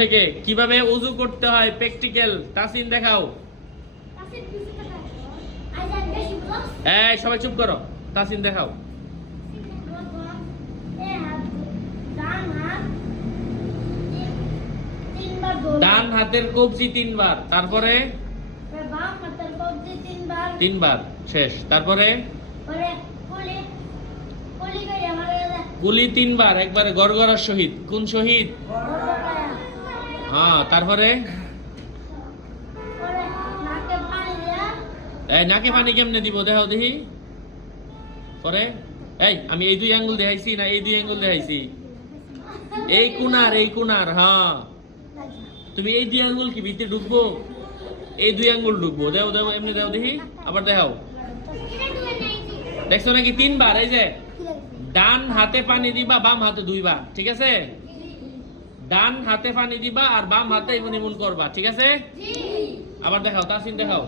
থেকে কিভাবে ওযু করতে হয় প্র্যাকটিক্যাল তাসিন দেখাও। এই সবাই চুপ করো, তাসিন দেখাও। ডান হাতের কবজি তিনবার, তারপরে তিনবার শেষ, তারপরে কুলি তিনবার, একবারে গড়গড়ার শহীদ। কোন শহীদ? হ্যাঁ, তারপরে নাকে পানি কেমনে দিব দেখাও দেখি। পরে এই আমি এই দুই আঙ্গুল দেখাইছি না এই দুই আঙ্গুল দেখাইছি? এই কোনার হ্যাঁ, তুমি এই দুই আঙ্গুল কি ভিতরে ঢুকবো? এই দুই আঙ্গুল ঢুকবো। দেও দেও এমনি দেও দেখি, আবার দেখাও। দেখছো নাকি তিনবার? এই যে ডান হাতে পানি দিবা, বাম হাতে দুইবার, ঠিক আছে? ডান হাতে পানি দিবা আর বাম হাতে এমন এমন করবা, ঠিক আছে? আবার দেখাও, তাসিন দেখাও।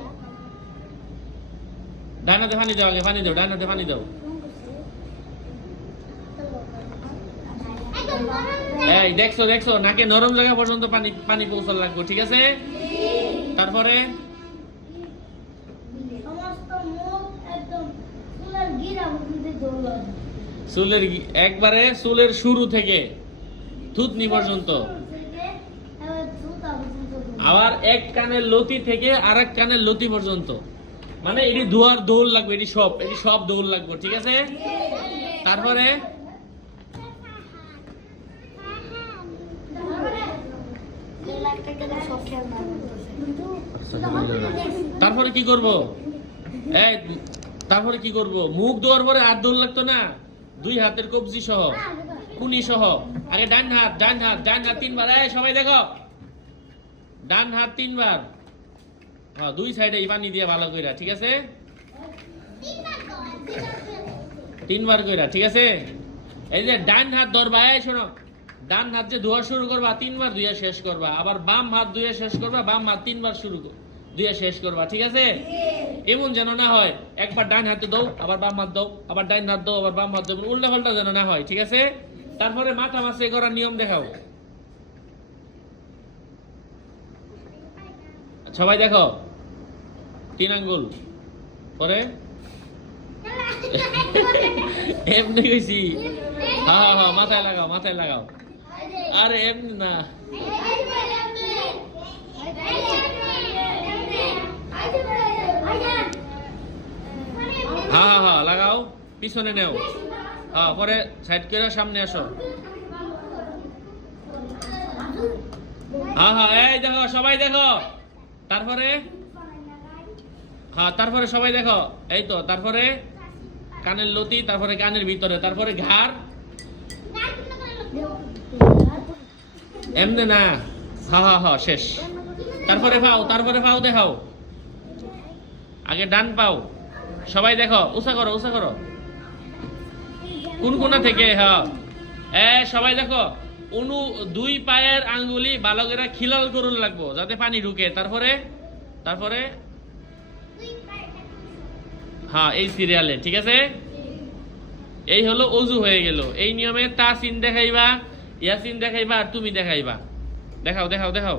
ডান হাতে পানি দাও, আগে পানি দাও, ডান হাতে পানি দাও। এই দেখছো দেখছো, নাকে নরম জায়গা পর্যন্ত পানি পানি পৌঁছাল লাগবে, ঠিক আছে? তারপরে চুলের একবারে চুলের শুরু থেকে থুতনি পর্যন্ত, আবার এক কানের লতি থেকে আর এক কানের লতি পর্যন্ত, মানে এটি ধোয়ার দৌড় লাগবে, এটি সব দৌড় লাগবে, ঠিক আছে? তারপরে তারপরে কি করব? এই তারপরে কি করব? মুখ ধোয়ার পরে হাত দৌড় লাগতো না, দুই হাতের কবজি সহ, কুনি সহ। আগে ডান হাত তিনবার। এই সবাই দেখো, ডান হাত তিনবার। হ্যাঁ, দুই সাইডে পানি দিয়ে ভালো কইরা, ঠিক আছে? তিনবার কইরা, ঠিক আছে? এই যে ডান হাত ধরবা, এই শোনো, ডান হাত যে ধোয়া শুরু করবা তিনবার ধুয়ে শেষ করবা, আবার বাম হাত ধুয়ে শেষ করবা, বাম হাত তিনবার ধুয়ে শেষ করবা, ঠিক আছে? এমন যেন না হয় একবার ডান হাতে দাও আবার বাম হাত দাও, আবার ডান হাত দাও আবার বাম হাত দাও, উল্টা পাল্টা যেন না হয়, ঠিক আছে? তারপরে মাথা মাসে করার নিয়ম দেখাও। সবাই দেখো, তিন আঙ্গুল পরে এমনি কইছি। হ্যাঁ হ্যাঁ, মাথায় লাগাও। আরে এমনি না, হ্যাঁ লাগাও, পিছনে নেও। হ্যাঁ, পরে সাইড করে সামনে আসো। হ্যাঁ এই দেখো, সবাই দেখো। তারপরে হ্যাঁ, তারপরে সবাই দেখো, এই তো। তারপরে কানের লতি, তারপরে কানের ভিতরে, তারপরে ঘাড়। এমনি না, হ্যাঁ শেষ। তারপরে পাও দেখাও। আগে ডান পাও, সবাই দেখো, উঁচা করো কোন কোনা থেকে। হ্যাঁ, সবাই দেখো, দুই পায়ের আঙ্গুলি ভালো করে খিলাল করুন লাগবো যাতে পানি ঢুকে। তারপরে হ্যাঁ, এই সিরিয়ালে, ঠিক আছে? এই হলো ওযু হয়ে গেল। এই নিয়মে তাসিন দেখাইবা, ইয়াসিন দেখাইবা আর তুমি দেখাইবা। দেখাও।